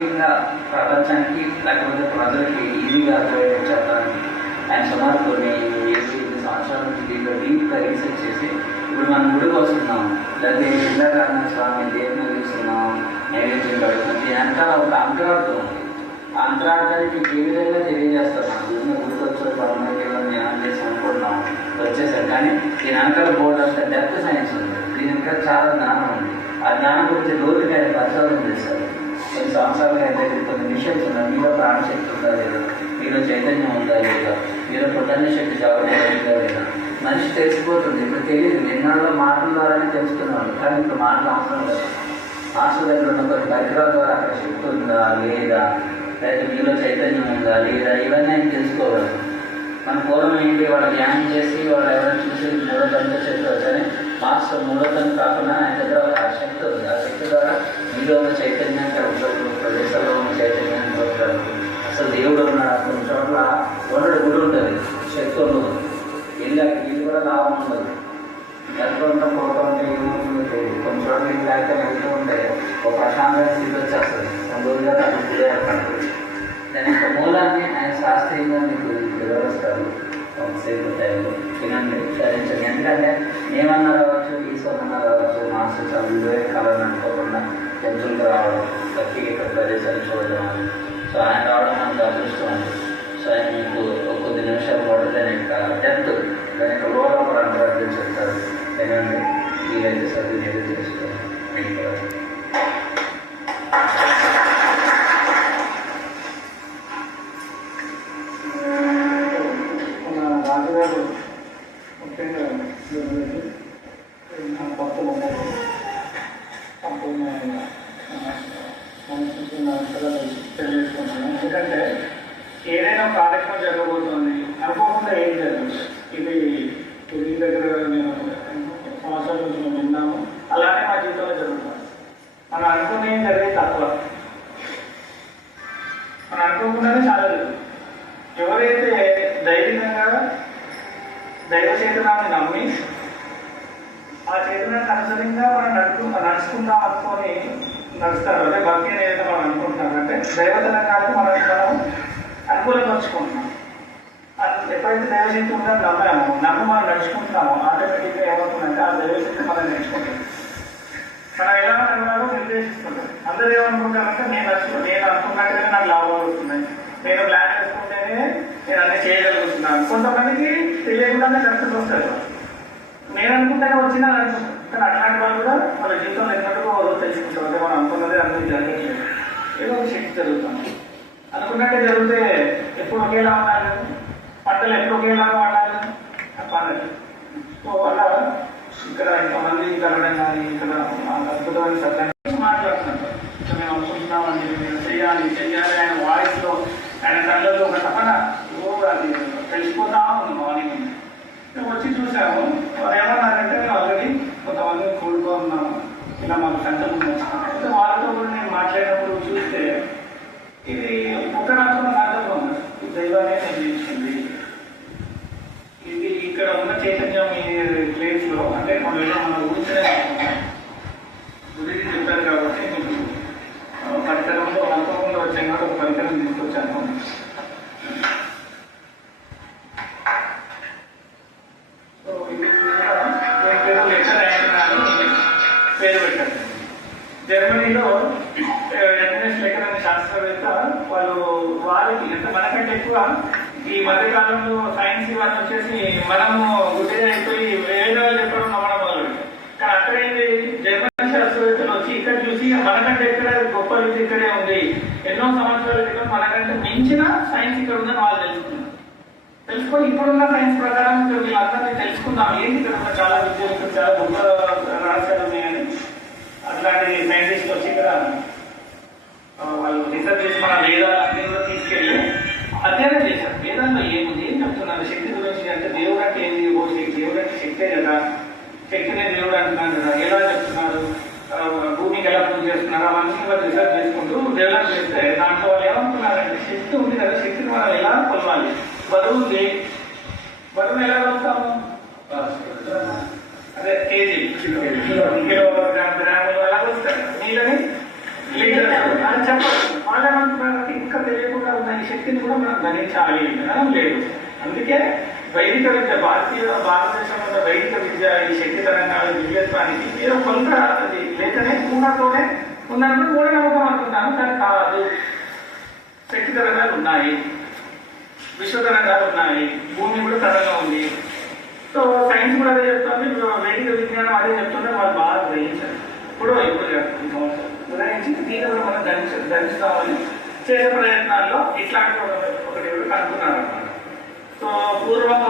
ప్రపంచానికి లేకపోతే ప్రజలకి ఈజీగా అర్థమయ్యేట్టు చెప్పడానికి ఆయన సుమారు కొన్ని 7 సంవత్సరాల నుంచి దీంట్లో డీప్గా రీసెర్చ్ చేసి ఇప్పుడు మనం గుడికి వస్తున్నాం, లేకపోతే ఇంద్రకారణ స్వామి దేవుని చూస్తున్నాం, నైవేద్యం పెడుతుంది. వెనకాల ఒక అంతరార్థం ఉంది. ఆ అంతరార్థానికి ఏ విధంగా తెలియజేస్తారు. మనం గుడిని గుడికి వచ్చే పరమేశ్వరం జ్ఞానం చేసి అనుకుంటున్నాం వచ్చేసారు, కానీ దీని వెనకాల బోర్డు అంత డెప్త్ సైన్స్ ఉంది. దీని వెనకాల చాలా జ్ఞానం ఉంది. ఆ జ్ఞానం గురించి లోతుగా ఆయన పరిశోధన చేశారు. కొన్ని సంవత్సరాలుగా అయితే కొన్ని మిషన్స్ ఉన్నాయి. మీలో ప్రాణశక్తి ఉందా లేదా, మీలో చైతన్యం ఉందా లేదా, మీలో పొద్దున్న శక్తి చదవలేదా లేదా, మనిషి తెలిసిపోతుంది. ఇప్పుడు తెలియదు, నిన్నాళ్ళలో మాటల ద్వారానే తెలుసుకున్నాడు, కానీ ఇప్పుడు మాటలు అవసరం లేదు. మాస్టర్ దగ్గర ఉన్న కొన్ని పరికరాల ద్వారా అక్కడ శక్తి ఉందా లేదా, లేకపోతే మీలో చైతన్యం ఉందా లేదా, ఇవన్నీ ఆయన తెలుసుకోవాలి. మన పూర్వం ఏంటి, వాళ్ళు ధ్యానం చేసి వాళ్ళు ఎవరైనా చూసి మూడో తనతో చెప్పారు, కానీ మాస్టర్ మూడో తను కాకుండా ఆయన దగ్గర ఒక శక్తి ఉంది. ఆ శక్తి ద్వారా మీలో ఉన్న చైతన్యానికి అప్పుడు ప్రదేశాల్లో ఉన్న చైతన్యాన్ని చూస్తారు. అసలు దేవుడు ఉన్నాడు, కొన్ని చోట్ల ఉండడు, గుడి ఉంటుంది, శక్తి ఉండదు. వీళ్ళు కూడా లాభం ఉండదు. ఎక్కడ ఉంటాం పోతూ ఉంటే ఏమవుతుందో తెలియదు. కొన్ని చోట్ల ఇల్లు లేకపోతే వెళ్తూ ఉంటే ఒక ప్రశాంతమైన స్థితి వచ్చేస్తుంది. కొన్ని రోజులుగా తను గుడి ఏర్పడుతుంది. దాని యొక్క మూలాన్ని ఆయన శాస్త్రీయంగా మీకు వివరిస్తారు. ఒకసేపు టైంలో వినండి, సరించండి. ఎందుకంటే ఏమన్నా రావచ్చు, ఈశ్వరన్నా రావచ్చు, మాస్టర్ చదువులే కళను అనుకోకుండా జంతువులకు రావడం, వ్యక్తిగత ప్రదేశాలు చూడడం అని. సో ఆయన రావడం మనకు అదృష్టం అండి. సో ఆయన మీకు కొద్ది నిమిషాలు కూడా దాని యొక్క డెప్త్, దాని యొక్క లోపల అంతరార్థం చెప్తారు. వినండి, వీలైతే సద్వినియోగం చేసుకోండి. రాజుగారు ముఖ్యంగా కొత్త బొమ్మలు సంపూర్ణంగా తెలియజేసుకుంటున్నాను. ఎందుకంటే ఏదైనా కార్యక్రమం జరగబోతుంది అనుకోకుండా ఏం జరుగుతుంది. ఇది పురి దగ్గర నేను సంవత్సరాల నుంచి మేము విన్నాము. అలానే మా జీవితంలో జరుగుతుంది. మనం అనుకునే జరిగే తక్కువ, మనం అనుకోకుండానే చాలా జరుగుతుంది. ఎవరైతే ధైర్యంగా దైవ చేతనాన్ని నమ్మి ఆ చేతనాన్ని అనుసరంగా మనం నడుచుకుంటాం అనుకొని నడుస్తారు. అదే భక్తి అనేది మనం అనుకుంటున్నామంటే దైవతనంగానికి మనం అనుకూలపరుచుకుంటున్నాం. ఎప్పుడైతే దైవశక్తి ఉందని నమ్మి మనం నడుచుకుంటామో ఆటోమేటిక్గా ఏమవుతుందంటే ఆ దైవశక్తి మనం నేర్చుకుంటాం. మనం ఎలా నడవాలో నిర్దేశిస్తుంటాం. అందరూ ఏమనుకుంటారంటే నేను అనుకున్నట్టుగా నాకు లాభాలు వస్తున్నాయి, నేను ప్లాన్ చేసుకుంటేనే నేను అన్నీ చేయగలుగుతున్నాను. కొంతమందికి తెలియకుండానే ఖర్చులు వస్తారు. నేను అనుకుంటేనే వచ్చినా అనుకుంటాను, కానీ అట్లాంటి వాళ్ళు కూడా వాళ్ళ జీవితంలో ఎన్నట్టుగా రోజు తెలుసుకుంటారు. అంటే మనం అనుకున్నదే అందరికీ జరగట్లేదు, ఏదో ఒక శక్తి జరుగుతుంది. అనుకున్నట్టే జరిగితే ఎప్పుడు ఒకేలా ఉండాలి, పంటలు ఎప్పుడు ఒకేలాగా వాడాలి పండాలి. సో అలా ఇక్కడ ఇంతమంది కలవడం కానీ ఇక్కడ అద్భుతమైన సత్యాన్ని మాట్లాడుతున్నారు. మేము అనుకుంటున్నామండి, మేము చెయ్యాలి ఆయన వాయిస్లో ఆయన కళ్ళలో ఒక తపన అది తెలిసిపోతా ఉంది. మార్నింగ్ మేము వచ్చి చూసాము. వారు ఏమన్నారంటే ఆల్రెడీ కొంతమంది కోలుకో ఉన్నాము, ఇలా మాకు సంతకం వచ్చినాం. అయితే వాళ్ళతో కూడా నేను మాట్లాడినప్పుడు చూస్తే ఇది ఒక రకమైన నాటకం ఉంది. ఈ దైవాన్ని నిర్ణయించింది. ఇది ఇక్కడ ఉన్న చైతన్యం ఈ ప్లేస్లో అంటే మనం ఊహించలే గురించి చెప్పారు కాబట్టి మీకు పరికరంలో అనుకోకుండా వచ్చాను కాబట్టి ఒక పరికరం తీసుకొచ్చాను. సో ఇది పేరు పెట్టారు. జర్మనీలో ఎన్ఎస్ లెక్కర్ అనే శాస్త్రవేత్త వాళ్ళకి అంటే మనకంటే ఎక్కువ ఈ మధ్యకాలంలో సైన్స్ ఇవన్నీ వచ్చేసి మనము గుడ్డిగా అయిపోయి వేరే వాళ్ళు చెప్పడం నమ్మడం మొదలు. కానీ అక్కడేంటి జర్మనీ శాస్త్రవేత్తలు వచ్చి ఇక్కడ చూసి మనకంటే ఎక్కడ గొప్ప రీతి ఇక్కడే ఉంది, ఎన్నో సంవత్సరాల క్రితం మనకంటే మించిన సైన్స్ ఇక్కడ ఉందని వాళ్ళు తెలుసుకొని ఇప్పుడున్న సైన్స్ ప్రకారం వీళ్ళందరినీ తెలుసుకుందాం. ఏంటి ఇక్కడ ఉన్న చాలా విద్యలు చాలా గొప్ప రహస్యాలు ఉన్నాయని అట్లాంటి సైంటిస్ట్ వచ్చి ఇక్కడ వాళ్ళు రీసెర్చ్ చేసి మన వేదాలన్నీ కూడా తీసుకెళ్ళి అధ్యయనం చేశారు. వేదాల్లో ఏముంది, ఏం చెప్తున్నారు శక్తి గురించి అంటే దేవుడు అంటే ఏంది, దేవుడు అంటే శక్తే కదా, శక్తినే దేవుడు అంటున్నారు కదా, ఎలా చెప్తున్నారు, భూమికి ఎలా పూజ చేస్తున్నారు, ఆ మనిషిని వాళ్ళు రీసెర్చ్ చేసుకుంటూ డెవలప్ చేస్తే దాంట్లో వాళ్ళు ఏమంటున్నారంటే శక్తి ఉంది కదా, శక్తిని మనం ఎలా కొలవాలి, బరువు ఉంది, బరువును ఎలా కొలుస్తాము, అదే కేజీ కిలో గ్రాములు ఎలా కొలుస్తారు, నీళ్ళని లీటర్ అని చెప్పాలి. మనం గణించాలి గణనం లేదు. అందుకే వైదిక విద్య భారతదేశంలో వైదిక విద్య ఈ శక్తి తరంగాలు దివ్యత్వానికి ఏదో కొంత అది లేకనే ఊహతోనే ఉన్నప్పుడు మూఢనమ్మకం అనుకుంటాను, కానీ కాదు. శక్తి తరంగాలు ఉన్నాయి, విశ్వ తరంగాలు ఉన్నాయి, భూమి కూడా తరంగా ఉంది. సో సైన్స్ కూడా అదే చెప్తుంది, ఇప్పుడు వైదిక విజ్ఞానం అదే చెప్తుంటే వాళ్ళు బాగా గ్రహించారు. ఇప్పుడు గ్రహించి దీని కూడా మనం ధరించుతామని చేసే ప్రయత్నాల్లో ఇట్లాంటి ఒకటి కనుక్కున్నారు అన్నమాట. సో పూర్వం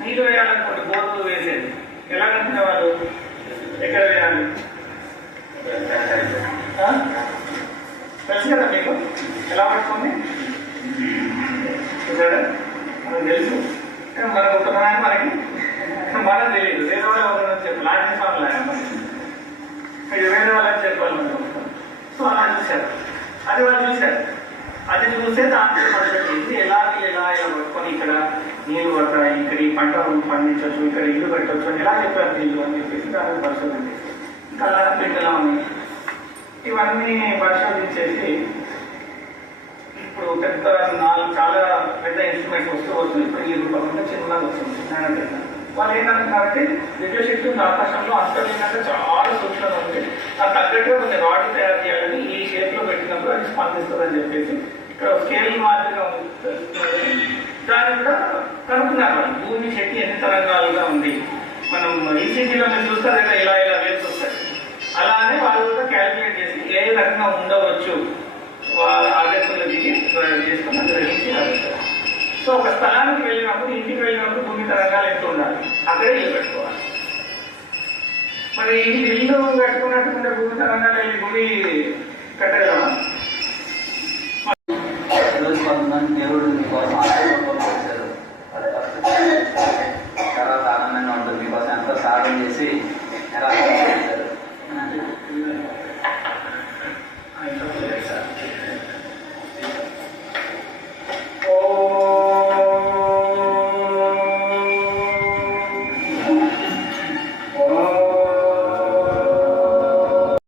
నీళ్ళు వేయాలనుకోండి, బోర్లు వేసేది ఎలా కనుక్కునే వాళ్ళు, ఎక్కడ వేయాలి తెలుసు కదా మీకు, ఎలా పడుతుంది మనకు తెలుసు, మనకు ఒక మనకి మనం తెలియదు. వేరే వాళ్ళు ఎవరైనా చెప్పాలి, లాంటి ఫామ్ లాగా మనకి వేరే వాళ్ళకి చెప్పాలి మనం. సో అలా చూశారు, అది వాళ్ళు చూశారు, అది చూసే దాంట్లో పరిస్థితి ఎలా పట్టుకొని ఇక్కడ నీళ్ళు పడతాయి, ఇక్కడ ఈ పంట పండించవచ్చు, ఇక్కడ ఇల్లు పెట్టవచ్చు అని ఎలా చెప్పారు నీళ్ళు అని చెప్పేసి దాన్ని పరిశోధించేసి ఇంకా అలా పెట్టెలా ఉన్నాయి ఇవన్నీ పరిశోధించేసి ఇప్పుడు పెద్ద చాలా పెద్ద ఇన్స్ట్రుమెంట్స్ వస్తుంది. ఇప్పుడు ఈ రూపంగా చిన్నగా వస్తుంది. వాళ్ళు ఏంటంటే దివ్యశక్తి ఉంది ఆకాశంలో, అంతర్లీనంగా చాలా సూక్ష్మంగా ఉంది, ఆ తగ్గట్టుగా కొన్ని రాడ్ తయారు చేయాలని ఈ షేప్ లో పెట్టినప్పుడు అది స్పందిస్తుందని చెప్పేసి ఇక్కడ స్కేల్ మాదిరిగా ఉంది. దాన్ని కూడా కనుక్కున్నారు వాళ్ళు, భూమి శక్తి ఎన్ని తరంగాలుగా ఉంది. మనం ఈసీజీలో మీరు చూస్తారు కదా, ఇలా వేవ్స్ వస్తాయి, అలానే వాళ్ళు కూడా క్యాలిక్యులేట్ చేసి ఏ రకంగా ఉండవచ్చు వాళ్ళ ఆదేశాలు దిగి చేసుకుని గ్రహించి ఆదేశారు. సో ఒక స్థలానికి వెళ్ళినప్పుడు, ఇంటికి వెళ్ళినప్పుడు భూమి తరంగాలు ఎంత ఉండాలి, అక్కడే ఇల్లు పెట్టుకోవాలి. మరి ఇల్లు కట్టుకున్నట్టు భూమి తరంగాలు వెళ్ళి భూమి